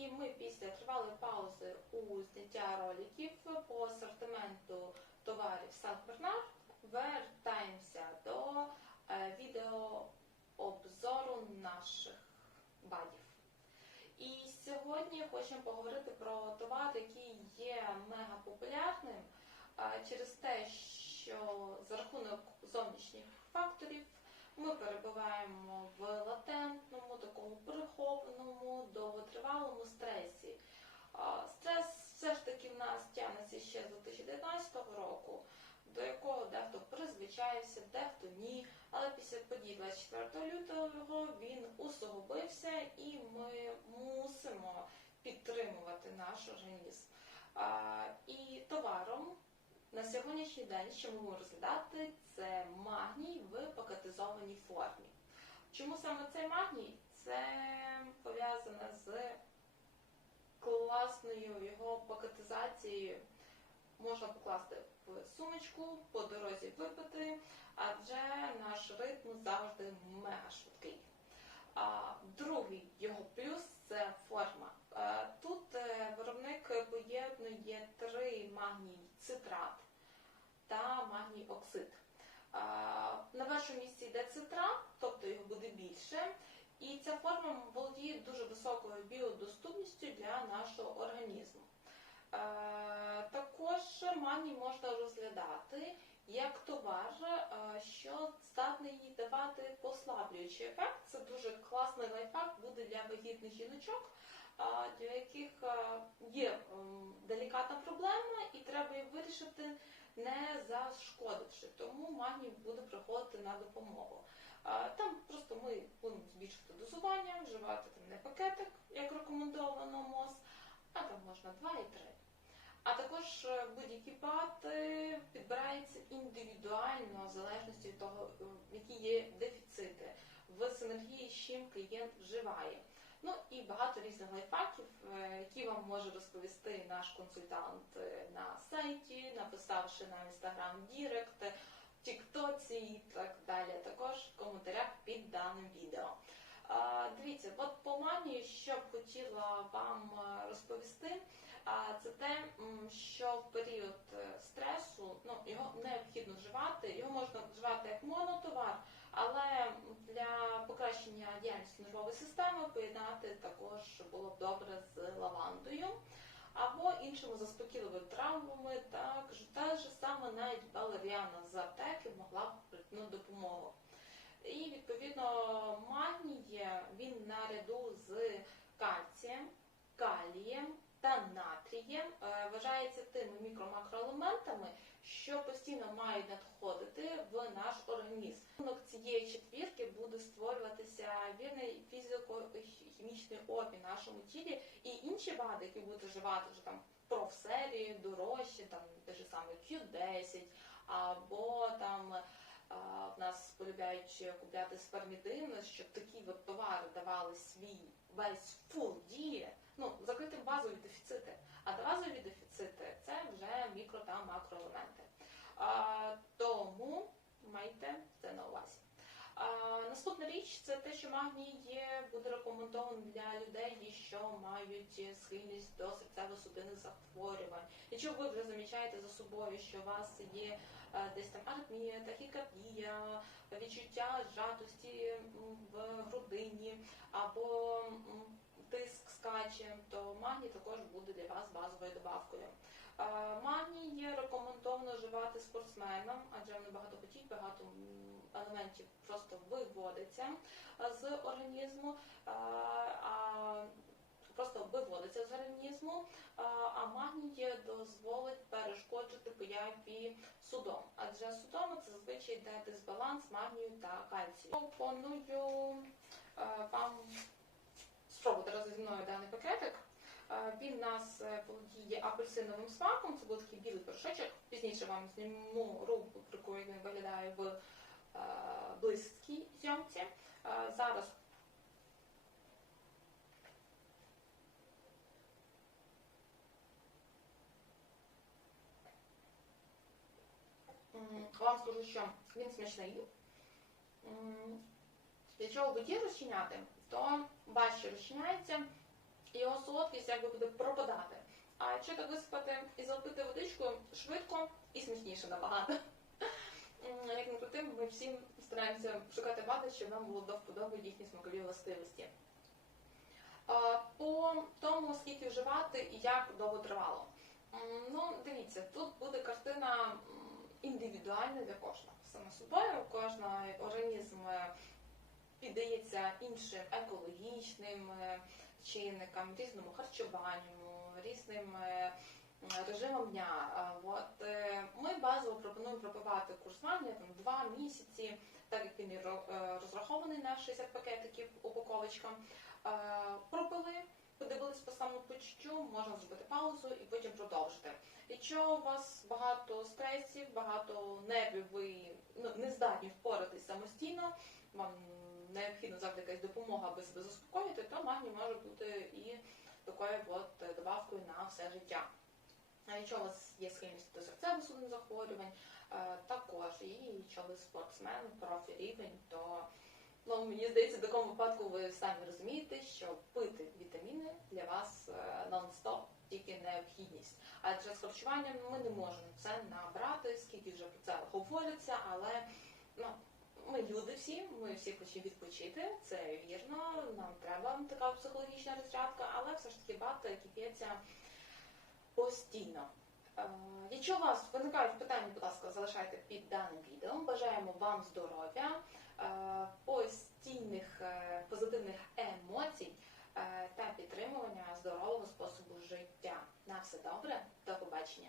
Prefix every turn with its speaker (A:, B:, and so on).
A: І ми після тривалої паузи у зняття роликів по асортименту товарів Сан Бернар вертаємося до е, відеообзору наших бадів. І сьогодні хочемо поговорити про товар, який є мега популярним е, через те, що за рахунок зовнішніх ми перебуваємо в латентному, такому прихованому, довготривалому стресі. Стрес все ж таки в нас тягнеться ще з 2019 року, до якого дехто призвичаєвся, дехто ні. Але після подій 24 лютого він усугубився і ми мусимо підтримувати наш організм. І товаром на сьогоднішній день, що ми будемо розглядати, це магній в пакетизованій формі. Чому саме цей магній? Це пов'язане з класною його пакетизацією. Можна покласти в сумочку, по дорозі випити, адже наш ритм завжди мега швидкий. А другий його плюс це форма. Та оксид. На першому місці йде цитрат, тобто його буде більше, і ця форма володіє дуже високою біодоступністю для нашого організму. Також магній можна розглядати як товар, що здатний їй давати послаблюючий ефект. Це дуже класний лайфхак буде для вагітних жіночок, для яких є делікатна проблема, і треба її вирішити не зашкодивши. Тому магній буде приходити на допомогу. Там просто ми будемо збільшити дозування, вживати там не пакетик, як рекомендовано МОЗ, а там можна 2 і 3. А також е, будь-який пад е, підбирається індивідуально, в залежності від того, е, які є дефіцити, в синергії з чим клієнт вживає. Ну і багато різних лайфхаків, е, які вам може розповісти наш консультант е, на сайті, написавши на інстаграм Дірект, Тіктоці і так далі. Також в коментарях під даним відео. Дивіться, от по мані, що б хотіла вам е, розповісти, а, це те, м, що в період е, стресу ну, його необхідно вживати. Його можна вживати як монотовар, але для покращення діяльності нервової системи поєднати також було б добре з лавандою або іншими заспокійливими травмами, так та ж саме навіть балеріана з аптеки могла б прийти на допомогу. І відповідно магній він наряду з кальцієм, калієм та натрієм е, вважається тими мікро-макроелементами, що постійно мають надходити в наш організм. Рахунок цієї четвірки буде створюватися вірний фізико-хімічний обмін нашому тілі інші БАДи, які будете вживати вже там профсерії, дорожчі, там те ж саме Q10, або там а, в нас полюбляють купляти спермідин, щоб такі от товари давали свій весь фул дії. Ну, закрити базові дефіцити. А базові дефіцити це вже мікро та макроелементи. А, тому майте це на увазі. А, наступна річ це те, що магній є, буде рекомендований для людей, що мають схильність до серцево-судинних захворювань. Якщо ви вже замічаєте за собою, що у вас є е, десь там аритмія, тахікардія, відчуття зжатості м, в грудині або тиск скаче, то магній також буде для вас базовою Магній рекомендовано вживати спортсменам, адже вони багато потіть, багато елементів просто виводиться з організму, а просто виводиться з організму, а магній дозволить перешкоджити появі судом. Адже судоми це зазвичай йде дисбаланс магнію та кальцію. Пропоную вам спробувати мною даний пакетик. Е, Він у нас е, володіє апельсиновим смаком, це буде такий білий порошочок. Пізніше вам зніму рубрику, як він виглядає в е, близькій зйомці. Зараз вам скажу, що він смачний. Для чого воді розчиняти, то важче розчиняється його солодкість якби буде пропадати. А якщо так висипати і залпити водичкою швидко і смачніше набагато. Як не крути, ми всім стараємося шукати БАДи, щоб нам було до вподоби їхні смакові властивості. По тому, скільки вживати і як довго тривало. Ну, дивіться, тут буде картина індивідуальна для кожного. Саме собою, кожен організм е, піддається іншим екологічним е, чинникам, різному харчуванню, різним е, режимам дня. От е, ми базово пропонуємо пропивати курс магнія там два місяці, так як він е, розрахований на 60 пакетиків упаковочка. Е, Пропили, подивились по самопочуттю, можна зробити паузу і потім продовжити. Якщо у вас багато стресів, багато нервів, ви ну, не здатні впоратись самостійно, вам необхідна завжди якась допомога, аби себе заспокоїти, то магній може бути і такою от е, добавкою на все життя. А якщо у вас є схильність до серцево-судинних захворювань, е, також і якщо ви спортсмен, профі рівень, то ну, мені здається, в такому випадку ви самі розумієте, що пити вітаміни для вас е, нон-стоп тільки необхідність. Адже з харчуванням ми не можемо це набрати, скільки вже про це говориться, але ну, люди всі, ми всі хочемо відпочити, це вірно, нам треба така психологічна розрядка, але все ж таки бати кип'ється постійно. Е, Якщо у вас виникають питання, будь ласка, залишайте під даним відео. Бажаємо вам здоров'я, е, постійних е, позитивних емоцій та підтримування здорового способу життя. На все добре, до побачення.